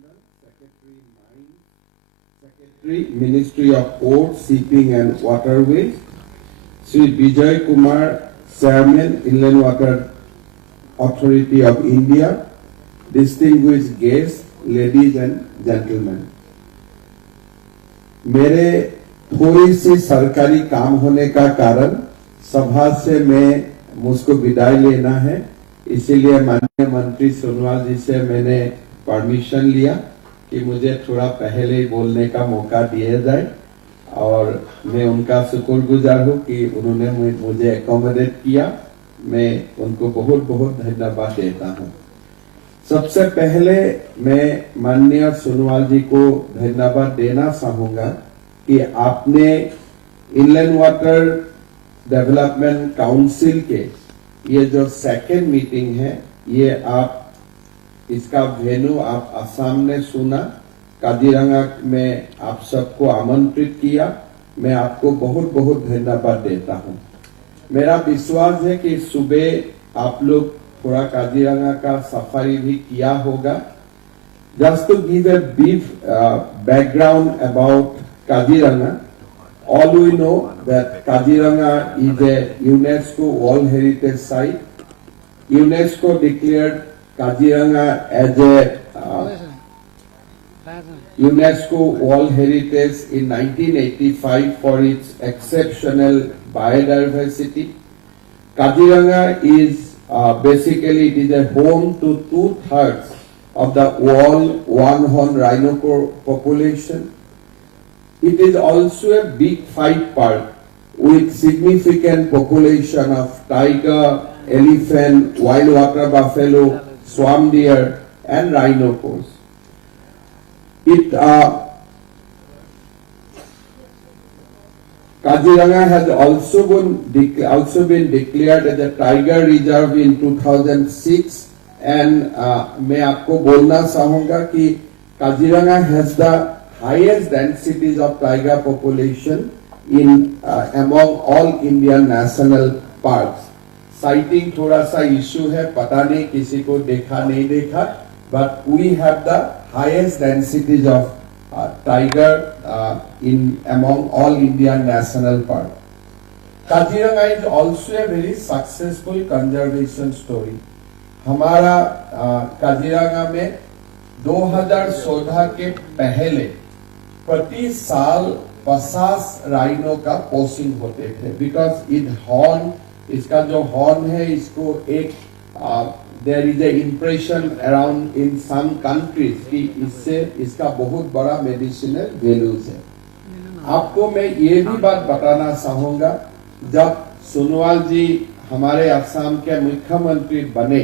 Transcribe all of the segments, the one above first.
Secretary Mines, Secretary Ministry of Ports, Shipping and Waterways, Sri Vijay Kumar, Chairman, Inland Water Authority of India, distinguished guests, ladies and gentlemen. मेरे थोड़ी सी सरकारी काम होने का कारण सभा से मुझको विदाई लेना है, इसीलिए माननीय मंत्री सोनोवाल जी से मैंने परमिशन लिया कि मुझे थोड़ा पहले ही बोलने का मौका दिया जाए और मैं उनका शुक्रगुजार हूँ कि उन्होंने मुझे एकोमोडेट किया। मैं उनको बहुत बहुत धन्यवाद देता हूँ। सबसे पहले मैं माननीय सोनोवाल जी को धन्यवाद देना चाहूंगा कि आपने इनलैंड वाटर डेवलपमेंट काउंसिल के ये जो सेकेंड मीटिंग है, ये आप इसका वेन्यू आप असम में सुना, काजीरंगा में आप सबको आमंत्रित किया। मैं आपको बहुत बहुत धन्यवाद देता हूं। मेरा विश्वास है कि सुबह आप लोग थोड़ा काजीरंगा का सफारी भी किया होगा। Just to give a brief background about Kaziranga, all we know that Kaziranga is a UNESCO World Heritage Site. UNESCO declared Kaziranga as a UNESCO World Heritage in 1985 for its exceptional biodiversity. Kaziranga is basically it is a home to 2/3 of the world one-horned rhino population. It is also a big fight park with significant population of tiger, elephant, wild water buffalo, swamp deer, and rhinoceros. Kaziranga has also been declared as a tiger reserve in 2006, and मैं आपको बोलना चाहूँगा कि Kaziranga has the highest densities of tiger population in among all Indian national parks. Sighting थोड़ा सा issue है, पता नहीं किसी को देखा नहीं देखा, but we have the highest densities of tiger in among all Indian national parks. Kaziranga is also a very successful conservation story. हमारा काजीरंगा में 2014 के पहले प्रति साल 50 राइनो का पोसिंग होते थे, बिकॉज इट हॉर्न, इसका जो हॉर्न है इसको एक there is a impression around in some countries कि इससे इसका बहुत बड़ा मेडिसिनल वैल्यूज है। आपको मैं ये भी बात बताना चाहूंगा, जब सोनोवाल जी हमारे असम के मुख्यमंत्री बने,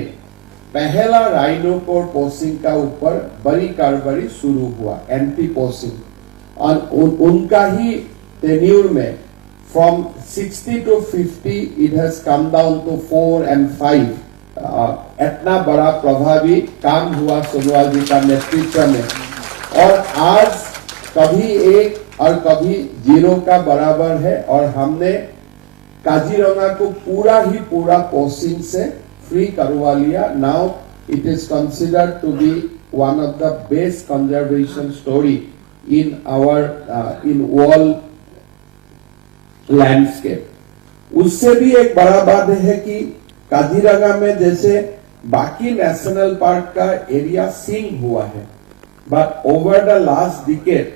पहला राइनो को पोसिंग का ऊपर बड़ी कार्रवाई शुरू हुआ, एंटी पोसिंग, और उनका ही टेन्यूर में from 60 to 50 it has come down to 4 and 5। इतना बड़ा प्रभावी काम हुआ सोनोवाल जी का नेतृत्व में, और आज कभी 1 और कभी 0 का बराबर है, और हमने काजीरंगा को पूरा पोसिंग से फ्री करवा लिया। Now it is considered to be one of the best conservation story in our in world landscape। उससे भी एक बड़ा बात है कि काजीरंगा में जैसे बाकी नेशनल पार्क का एरिया सिंक हुआ है, but over the last decade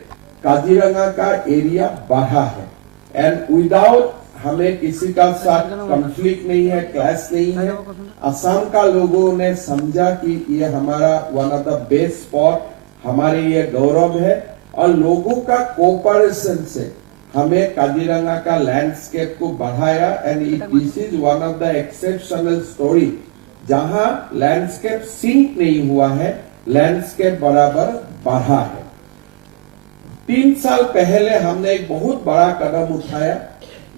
Kaziranga का एरिया बढ़ा है, एंड विदाउट हमें किसी का साथ कॉन्फ्लिक्ट नहीं है, क्लैश नहीं है। असम का लोगों ने समझा कि ये हमारा one of the best spot, हमारे ये गौरव है, और लोगों का कोऑपरेशन से हमें काजीरंगा का लैंडस्केप को बढ़ाया, and this is one of the exceptional story जहां लैंडस्केप सिंक नहीं हुआ है, लैंडस्केप बराबर बढ़ा है। 3 साल पहले हमने एक बहुत बड़ा कदम उठाया,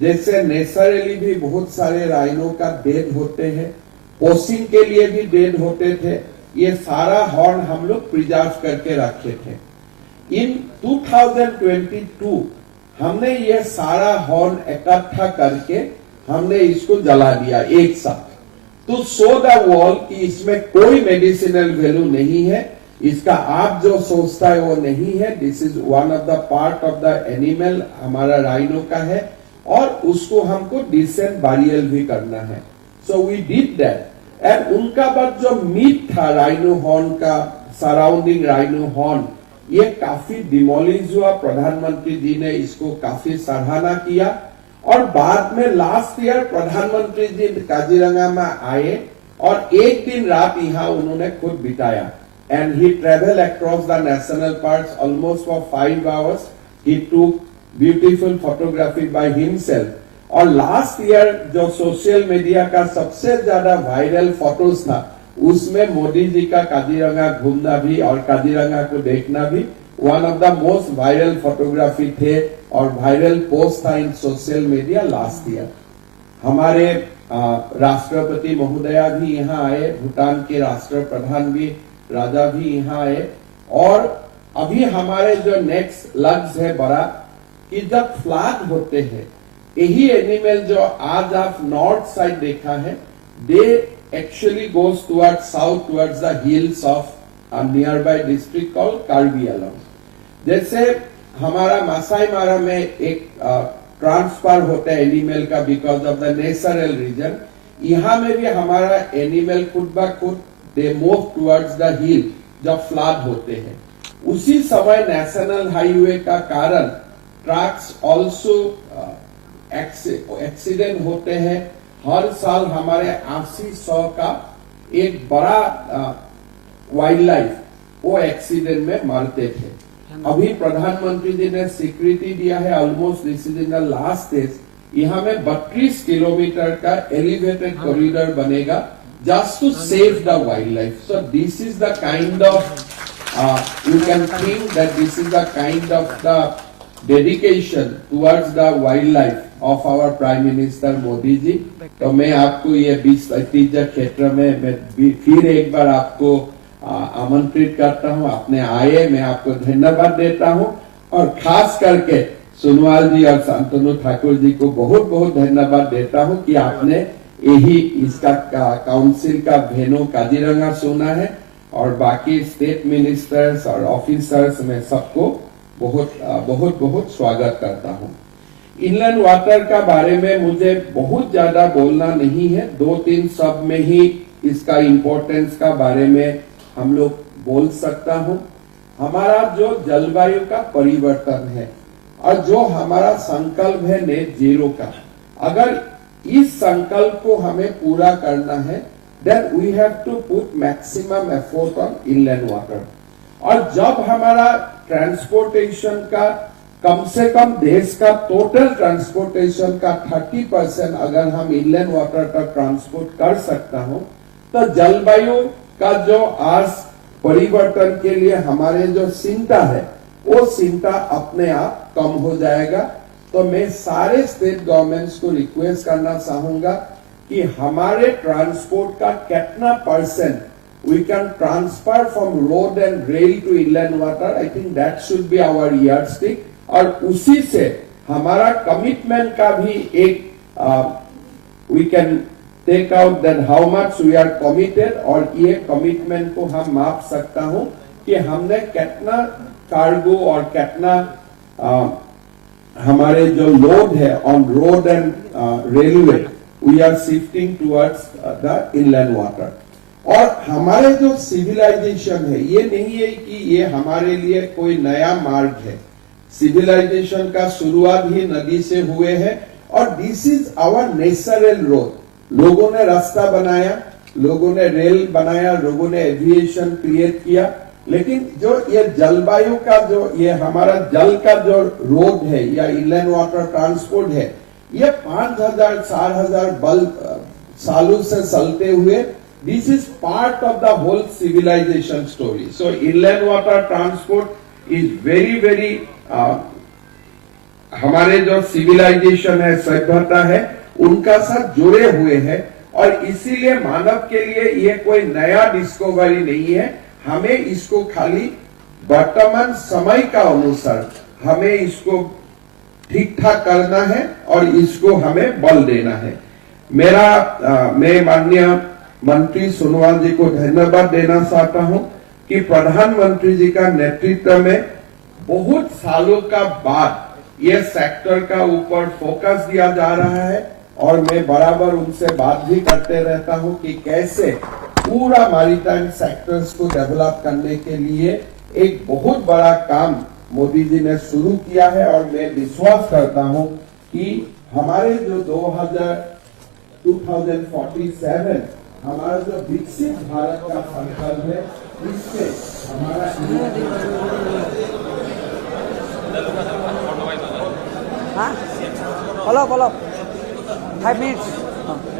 जैसे नेचुरली भी बहुत सारे राइनो का डेथ होते हैं, पोसिंग के लिए भी डेथ होते थे, ये सारा हॉर्न हम लोग प्रिजर्व करके रखे थे। इन 2022 हमने ये सारा हॉर्न इकट्ठा करके हमने इसको जला दिया एक साथ, टू शो द वर्ल्ड कि इसमें कोई मेडिसिनल वैल्यू नहीं है, इसका आप जो सोचता है वो नहीं है। This is one of the part of the animal, हमारा राइनो का है, और उसको हमको डिसेंट बारियल भी करना है। So we did that. And उनका बाद जो मीट था राइनो हॉर्न का, सराउंडिंग राइनो हॉर्न, ये काफी डिमोलिश हुआ। प्रधानमंत्री जी ने इसको काफी सराहना किया, और बाद में लास्ट ईयर प्रधानमंत्री जी काजीरंगा में आए और एक दिन रात यहाँ उन्होंने खुद बिताया। And he travel across the national parks almost for 5 hours। ही टूक ब्यूटीफुल फोटोग्राफी बाय हिमसेल्फ। और लास्ट ईयर जो सोशल मीडिया का सबसे ज्यादा वायरल फोटोज था, उसमें मोदी जी का काजीरंगा घूमना भी और काजीरंगा को देखना भी one of the most viral photography थे और वायरल पोस्ट था इन सोशल मीडिया लास्ट ईयर। हमारे राष्ट्रपति महोदया भी यहाँ आए, भूटान के राष्ट्रप्रधान भी राजा भी यहाँ आए। और अभी हमारे जो नेक्स्ट लक्ष्य है बड़ा, कि जब फ्लड होते हैं, यही एनिमल जो आज आप नॉर्थ साइड देखा है, they actually goes towards south towards the hills of nearby district called Karbi Anglong. जैसे हमारा मासाई मारा में एक ट्रांसफर होता है एनिमल का because of the natural reason, यहाँ में भी हमारा एनिमल खुद ब खुद they move towards the hill जब फ्लड होते हैं। उसी समय नेशनल हाईवे का कारण ट्रक्स ऑल्सो एक्सीडेंट होते हैं। हर साल हमारे 80-100 का एक बड़ा वाइल्ड लाइफ वो एक्सीडेंट में मरते थे। अभी प्रधानमंत्री जी ने स्वीकृति दिया है, almost this is in the last stage, यहाँ में 32 किलोमीटर का एलिवेटेड कॉरिडोर बनेगा just to save the wildlife. So this is the kind of you can think that this is the kind of the dedication towards the wildlife of our Prime Minister Modi ji। तो मैं आपको ये 20-30 क्षेत्र में मैं फिर एक बार आपको आमंत्रित करता हूँ। आपने आए, मैं आपको धन्यवाद देता हूँ, और खास करके सोनवाल जी और शांतनु ठाकुर जी को बहुत बहुत धन्यवाद देता हूँ कि आपने यही इसका काउंसिल का भेनो काजीरंगा सुना है, और बाकी स्टेट मिनिस्टर्स और ऑफिसर्स में सबको बहुत बहुत बहुत स्वागत करता हूं। इनलैंड वाटर का बारे में मुझे बहुत ज्यादा बोलना नहीं है, 2-3 शब्द में ही इसका इम्पोर्टेंस का बारे में हम लोग बोल सकता हूं। हमारा जो जलवायु का परिवर्तन है और जो हमारा संकल्प है नेट जीरो का, अगर इस संकल्प को हमें पूरा करना है, then we have to put maximum effort on inland water। और जब हमारा ट्रांसपोर्टेशन का कम से कम देश का टोटल ट्रांसपोर्टेशन का 30% अगर हम इनलैंड वाटर तक ट्रांसपोर्ट कर सकता हूं, तो जलवायु का जो आज परिवर्तन के लिए हमारे जो चिंता है, वो चिंता अपने आप कम हो जाएगा। तो मैं सारे स्टेट गवर्नमेंट्स को रिक्वेस्ट करना चाहूंगा कि हमारे ट्रांसपोर्ट का कितना % we can transfer from road and rail to inland water. I think that should be our yardstick, और उसी से हमारा कमिटमेंट का भी एक we can take out that how much we are committed, और ये कमिटमेंट को हम माप सकता हूं कि हमने कितना कार्गो और कितना हमारे जो लोड है on road and railway we are shifting towards the inland water। और हमारे जो सिविलाइजेशन है, ये नहीं है कि ये हमारे लिए कोई नया मार्ग है। सिविलाइजेशन का शुरुआत ही नदी से हुए है, और this is our natural road. लोगों ने रास्ता बनाया, लोगों ने रेल बनाया, लोगों ने एविएशन क्रिएट किया, लेकिन जो ये जलवायु का जो ये हमारा जल का जो रोड है या इनलैंड वाटर ट्रांसपोर्ट है, ये 5000-4000 सालों से चलते हुए, this is part of the whole civilisation story. So inland water transport is very very हमारे जो सिविलाइजेशन है, सभ्यता है, उनका साथ जुड़े हुए हैं, और इसीलिए मानव के लिए ये कोई नया डिस्कवरी नहीं है। हमें इसको खाली वर्तमान समय का अनुसार हमें इसको ठीक ठाक करना है और इसको हमें बल देना है। मैं माननीय मंत्री सोनवाल जी को धन्यवाद देना चाहता हूं कि प्रधानमंत्री जी का नेतृत्व में बहुत सालों का बाद ये सेक्टर का ऊपर फोकस दिया जा रहा है और मैं बराबर उनसे बात भी करते रहता हूं कि कैसे पूरा मैरीटाइम सेक्टर्स को डेवलप करने के लिए एक बहुत बड़ा काम मोदी जी ने शुरू किया है और मैं विश्वास करता हूं कि हमारे जो 2047 हमारा जो विकसित भारत का संकल्प है इससे हमारा हाँ follow 5 minutes